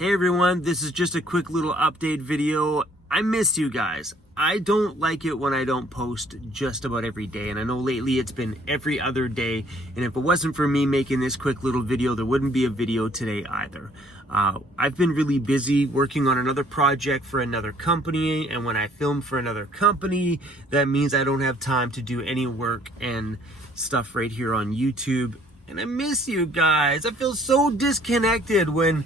Hey everyone, this is just a quick little update video. I miss you guys. I don't like it when I don't post just about every day, and I know lately it's been every other day, and if it wasn't for me making this quick little video, there wouldn't be a video today either. I've been really busy working on another project for another company, and when I film for another company, that means I don't have time to do any work and stuff right here on YouTube, and I miss you guys. I feel so disconnected when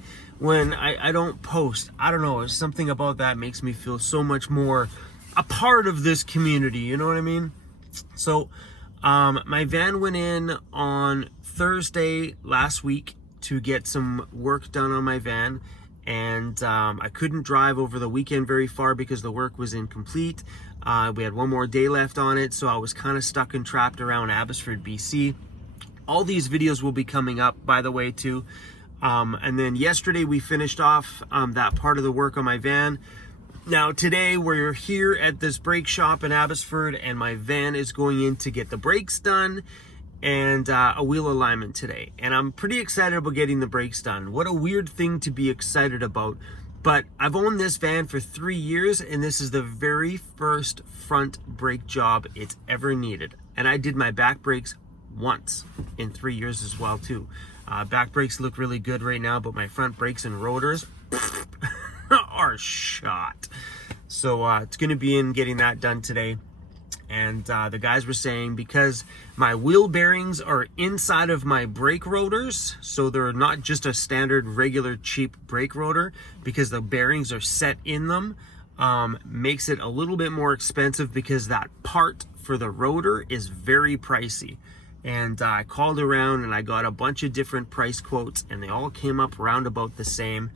I don't post. I don't know, something about that makes me feel so much more a part of this community, you know what I mean? So my van went in on Thursday last week to get some work done on my van, and I couldn't drive over the weekend very far because the work was incomplete. We had one more day left on it, so I was kind of stuck and trapped around Abbotsford, BC. All these videos will be coming up, by the way, too. And then yesterday we finished off that part of the work on my van. Now today we're here at this brake shop in Abbotsford, and my van is going in to get the brakes done and a wheel alignment today. And I'm pretty excited about getting the brakes done. What a weird thing to be excited about. But I've owned this van for 3 years, and this is the very first front brake job it's ever needed. And I did my back brakes once in 3 years as well too. Back brakes look really good right now, but my front brakes and rotors are shot. So it's going to be in getting that done today. And the guys were saying, because my wheel bearings are inside of my brake rotors, so they're not just a standard regular cheap brake rotor, because the bearings are set in them, makes it a little bit more expensive because that part for the rotor is very pricey. And I called around and I got a bunch of different price quotes, and they all came up round about the same.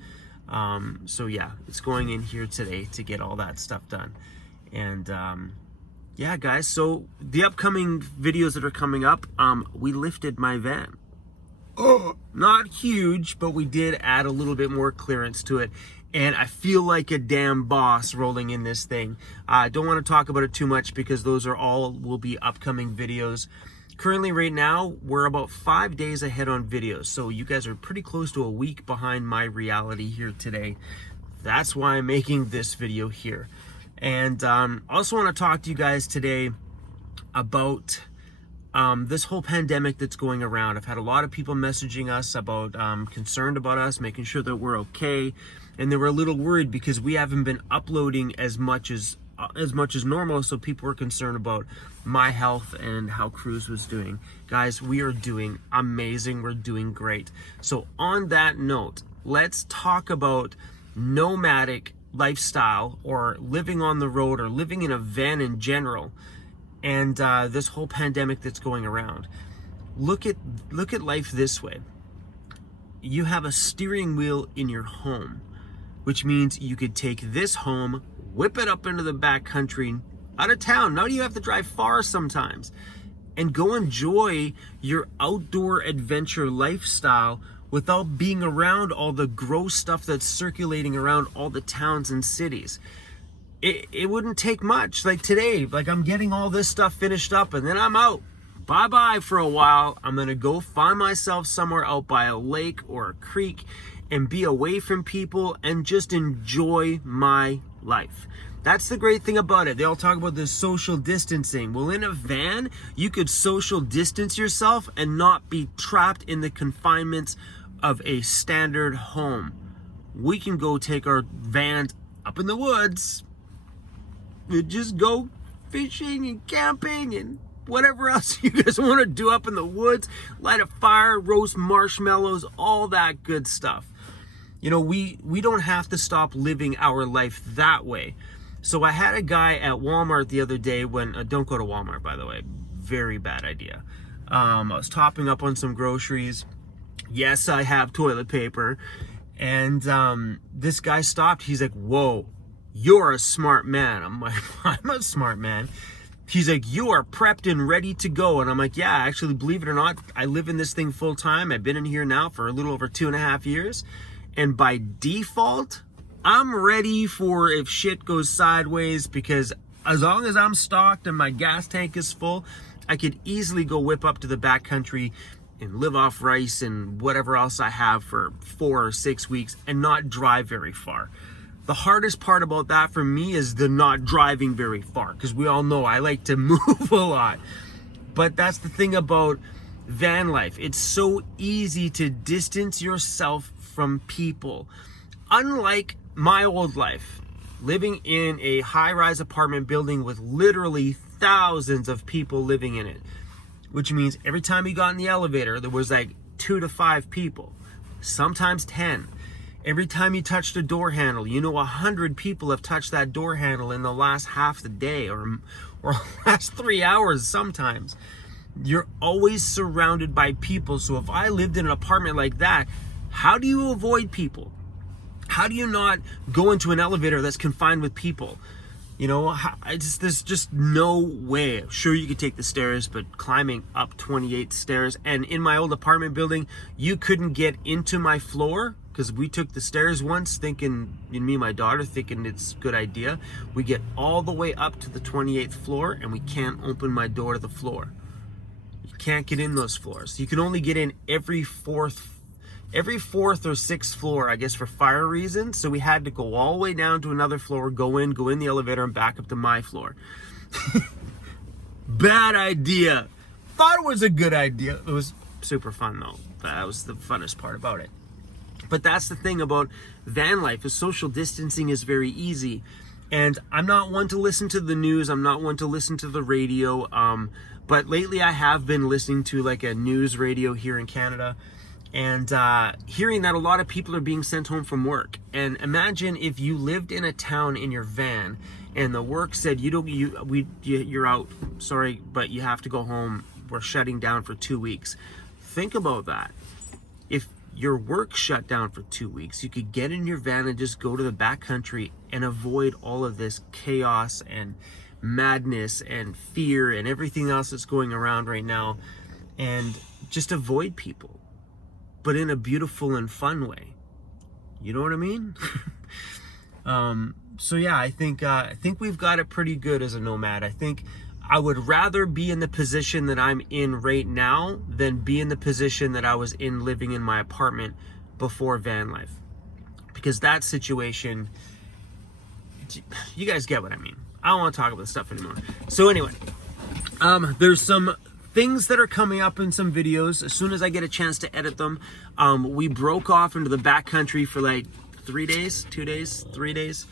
So yeah, it's going in here today to get all that stuff done. And yeah, guys, so the upcoming videos that are coming up, we lifted my van. Oh, not huge, but we did add a little bit more clearance to it. And I feel like a damn boss rolling in this thing. I don't want to talk about it too much because those are all will be upcoming videos. Currently, right now, we're about 5 days ahead on videos, so you guys are pretty close to a week behind my reality here today. That's why I'm making this video here. And I also want to talk to you guys today about this whole pandemic that's going around. I've had a lot of people messaging us about concerned about us, making sure that we're okay, and they were a little worried because we haven't been uploading as much as normal, so people were concerned about my health and how Cruz was doing. Guys, we are doing amazing. We're doing great. So on that note, let's talk about nomadic lifestyle, or living on the road, or living in a van in general, and this whole pandemic that's going around. Look at life this way. You have a steering wheel in your home, which means you could take this home, whip it up into the back country, out of town. Now you have to drive far sometimes, and go enjoy your outdoor adventure lifestyle without being around all the gross stuff that's circulating around all the towns and cities. It wouldn't take much. Like today, like I'm getting all this stuff finished up, and then I'm out. Bye-bye for a while. I'm gonna go find myself somewhere out by a lake or a creek and be away from people and just enjoy my life. That's the great thing about it. They all talk about this social distancing. Well, in a van, you could social distance yourself and not be trapped in the confinements of a standard home. We can go take our van up in the woods. We just go fishing and camping and whatever else you guys want to do up in the woods. Light a fire, roast marshmallows, all that good stuff. You know, we don't have to stop living our life that way. So I had a guy at Walmart the other day when, don't go to Walmart, by the way, very bad idea. I was topping up on some groceries. Yes, I have toilet paper. And this guy stopped. He's like, whoa, you're a smart man. I'm like, I'm a smart man. He's like, you are prepped and ready to go. And I'm like, yeah, actually, believe it or not, I live in this thing full time. I've been in here now for a little over 2.5 years. And by default, I'm ready for if shit goes sideways, because as long as I'm stocked and my gas tank is full, I could easily go whip up to the backcountry and live off rice and whatever else I have for 4 or 6 weeks and not drive very far. The hardest part about that for me is the not driving very far, because we all know I like to move a lot. But that's the thing about van life. It's so easy to distance yourself from people. Unlike my old life, living in a high-rise apartment building with literally thousands of people living in it, which means every time you got in the elevator, there was like 2 to 5 people, sometimes 10. Every time you touched a door handle, 100 people have touched that door handle in the last half the day or last 3 hours sometimes. You're always surrounded by people. So if I lived in an apartment like that, how do you avoid people? How do you not go into an elevator that's confined with people? There's just no way. Sure, you could take the stairs, but climbing up 28 stairs, and in my old apartment building, you couldn't get into my floor, because we took the stairs once thinking, me and my daughter thinking it's a good idea. We get all the way up to the 28th floor, and we can't open my door to the floor. You can't get in those floors. You can only get in every fourth or sixth floor, I guess, for fire reasons. So we had to go all the way down to another floor, go in the elevator, and back up to my floor. Bad idea. Thought it was a good idea. It was super fun though. That was the funnest part about it. But that's the thing about van life, is social distancing is very easy. And I'm not one to listen to the news. I'm not one to listen to the radio. But lately I have been listening to like a news radio here in Canada, and hearing that a lot of people are being sent home from work. And imagine if you lived in a town in your van and the work said, you're out, sorry, but you have to go home. We're shutting down for 2 weeks. Think about that. If your work shut down for 2 weeks, you could get in your van and just go to the backcountry and avoid all of this chaos and madness and fear and everything else that's going around right now, and just avoid people, but in a beautiful and fun way. You know what I mean? So yeah, I think we've got it pretty good as a nomad. I think I would rather be in the position that I'm in right now than be in the position that I was in living in my apartment before van life. Because that situation, you guys get what I mean. I don't want to talk about this stuff anymore. So anyway, there's some things that are coming up in some videos as soon as I get a chance to edit them. We broke off into the backcountry for like 3 days, 2 days, 3 days,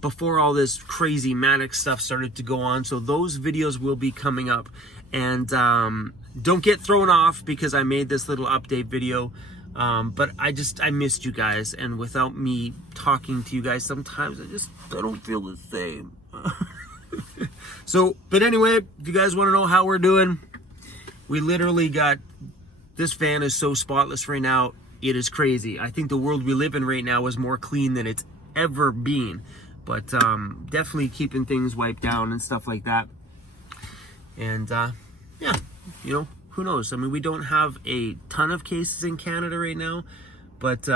before all this crazy manic stuff started to go on. So those videos will be coming up, and don't get thrown off because I made this little update video. But I missed you guys, and without me talking to you guys, sometimes I don't feel the same. So, but anyway, if you guys want to know how we're doing, we literally got, this van is so spotless right now, it is crazy. I think the world we live in right now is more clean than it's ever been, but definitely keeping things wiped down and stuff like that. And yeah, who knows? I mean, we don't have a ton of cases in Canada right now, but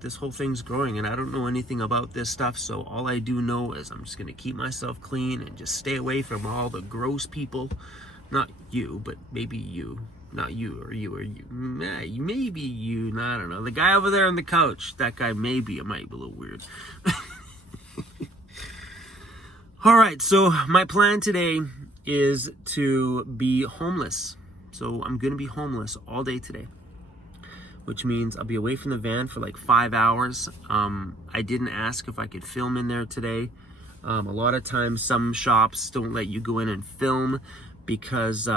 this whole thing's growing, and I don't know anything about this stuff. So all I do know is I'm just going to keep myself clean and just stay away from all the gross people. Not you, but maybe you. Not you, or you, or you. Maybe you. I don't know. The guy over there on the couch, that guy maybe. It might be a little weird. All right, so my plan today is to be homeless. So I'm going to be homeless all day today, which means I'll be away from the van for like 5 hours. I didn't ask if I could film in there today. A lot of times some shops don't let you go in and film because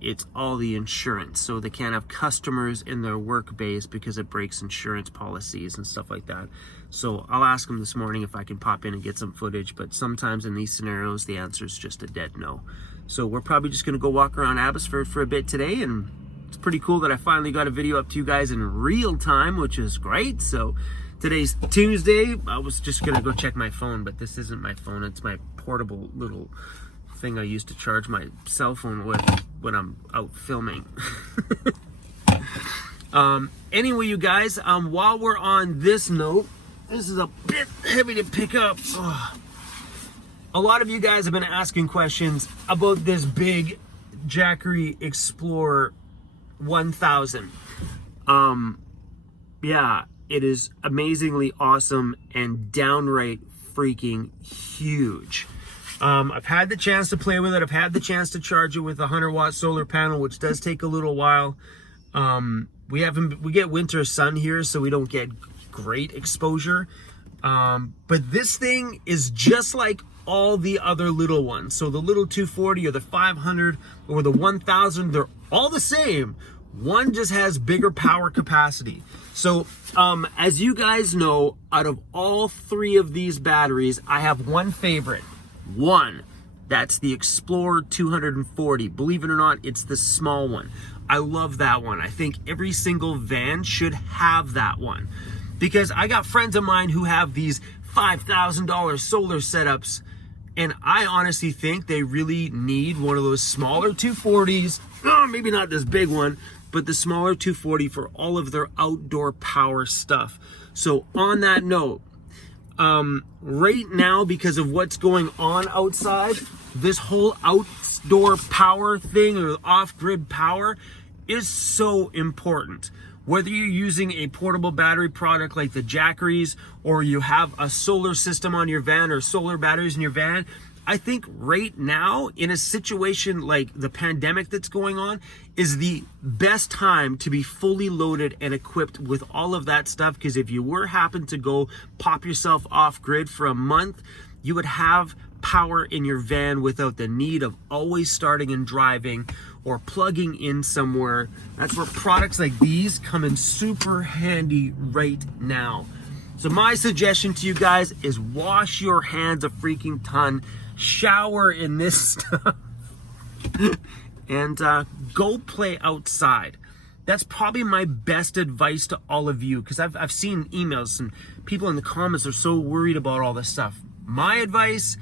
it's all the insurance. So they can't have customers in their work base because it breaks insurance policies and stuff like that. So I'll ask them this morning if I can pop in and get some footage, but sometimes in these scenarios, the answer is just a dead no. So we're probably just gonna go walk around Abbotsford for a bit today, and it's pretty cool that I finally got a video up to you guys in real time, which is great. So today's Tuesday. I was just gonna go check my phone, but this isn't my phone. It's my portable little thing I used to charge my cell phone with when I'm out filming. Anyway, you guys, while we're on this note, this is a bit heavy to pick up. A lot of you guys have been asking questions about this big Jackery Explorer 1000. Yeah, it is amazingly awesome and downright freaking huge. I've had the chance to play with it. I've had the chance to charge it with a 100-watt solar panel, which does take a little while. We get winter sun here, so we don't get great exposure. But this thing is just like all the other little ones. So the little 240 or the 500 or the 1000, they're all the same. One just has bigger power capacity. So as you guys know, out of all three of these batteries, I have one favorite. One. That's the Explorer 240. Believe it or not, it's the small one. I love that one. I think every single van should have that one. Because I got friends of mine who have these $5,000 solar setups, and I honestly think they really need one of those smaller 240s. Oh, maybe not this big one, but the smaller 240 for all of their outdoor power stuff. So on that note, right now, because of what's going on outside, this whole outdoor power thing or off-grid power is so important. Whether you're using a portable battery product like the Jackeries, or you have a solar system on your van or solar batteries in your van, I think right now, in a situation like the pandemic that's going on, is the best time to be fully loaded and equipped with all of that stuff. Because if you happen to go pop yourself off grid for a month, you would have power in your van without the need of always starting and driving or plugging in somewhere. That's where products like these come in super handy right now. So my suggestion to you guys is wash your hands a freaking ton, shower in this stuff, and go play outside. That's probably my best advice to all of you, because I've seen emails and people in the comments are so worried about all this stuff. My advice: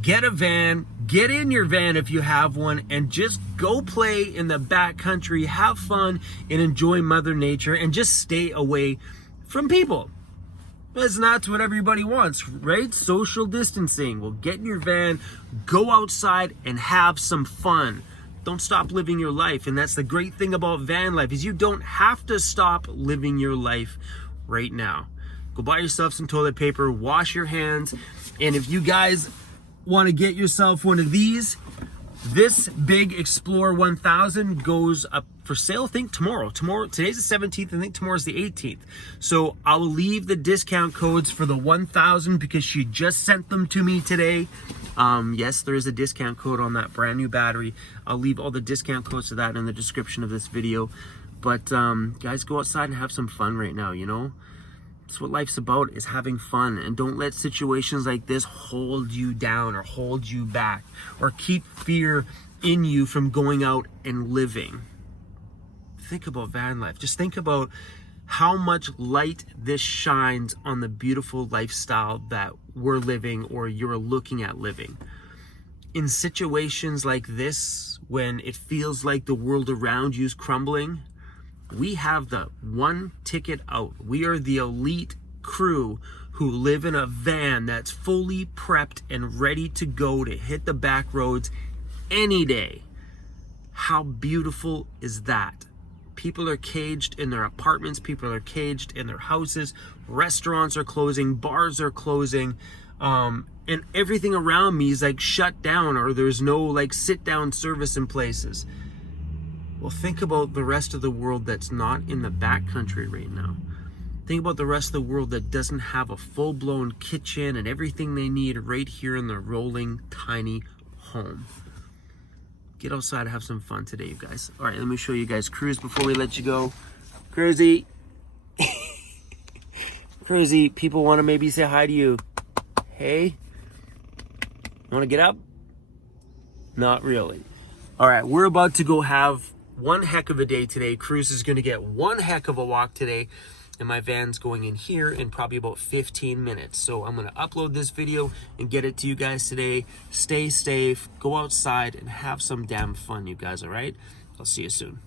get a van, get in your van if you have one, and just go play in the backcountry, have fun, and enjoy Mother Nature, and just stay away from people. Because that's what everybody wants, right? Social distancing. Well, get in your van, go outside, and have some fun. Don't stop living your life. And that's the great thing about van life, is you don't have to stop living your life right now. Go buy yourself some toilet paper, wash your hands, and if you guys want to get yourself one of these, this big Explorer 1000 goes up for sale, I think tomorrow. Today's the 17th, I think tomorrow's the 18th. So I'll leave the discount codes for the 1000 because she just sent them to me today. Yes, there is a discount code on that brand new battery. I'll leave all the discount codes to that in the description of this video. But guys, go outside and have some fun right now, you know? That's what life's about, is having fun. And don't let situations like this hold you down or hold you back or keep fear in you from going out and living. Think about van life. Just think about how much light this shines on the beautiful lifestyle that we're living or you're looking at living. In situations like this, when it feels like the world around you is crumbling, we have the one ticket out. We are the elite crew who live in a van that's fully prepped and ready to go to hit the back roads any day. How beautiful is that? People are caged in their apartments. People are caged in their houses. Restaurants are closing. Bars are closing. And everything around me is like shut down, or there's no like sit down service in places. Well, think about the rest of the world that's not in the backcountry right now. Think about the rest of the world that doesn't have a full-blown kitchen and everything they need right here in their rolling, tiny home. Get outside and have some fun today, you guys. All right, let me show you guys Cruz before we let you go. Cruzy. Cruzy, people want to maybe say hi to you. Hey? Want to get up? Not really. All right, we're about to go have one heck of a day today. Cruz is going to get one heck of a walk today, and my van's going in here in probably about 15 minutes. So I'm going to upload this video and get it to you guys today. Stay safe, go outside, and have some damn fun, you guys, all right? I'll see you soon.